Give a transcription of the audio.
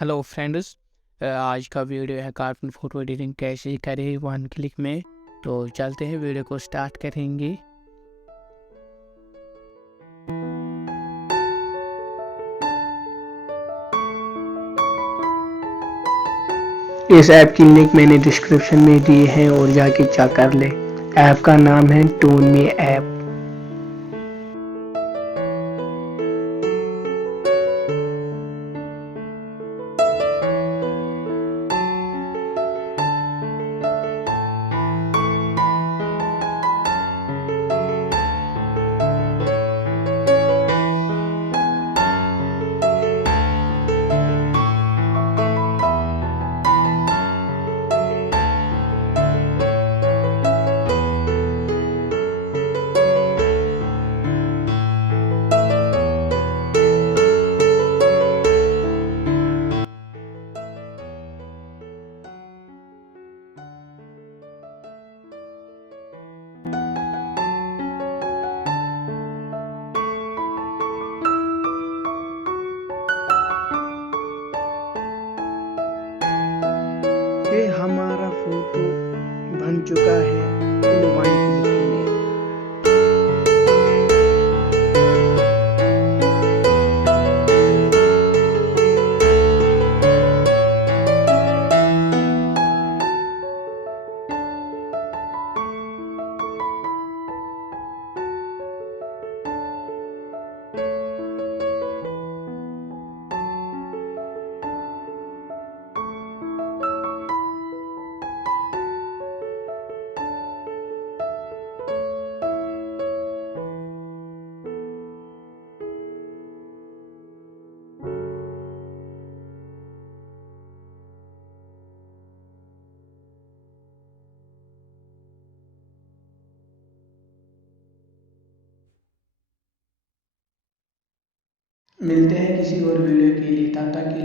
Hello friends. आज का वीडियो है कार्टून फोटो एडिटिंग कैसे करें 1 क्लिक में। तो चलते हैं, वीडियो को स्टार्ट करेंगे। इस ऐप की लिंक मैंने डिस्क्रिप्शन में दी है और जाके चेक कर ले। ऐप का नाम है टूनमे ऐप। ये हमारा फोटो बन चुका है इन 1 क्लिक में। मिलते हैं किसी और वीडियो के लिए, तब तक के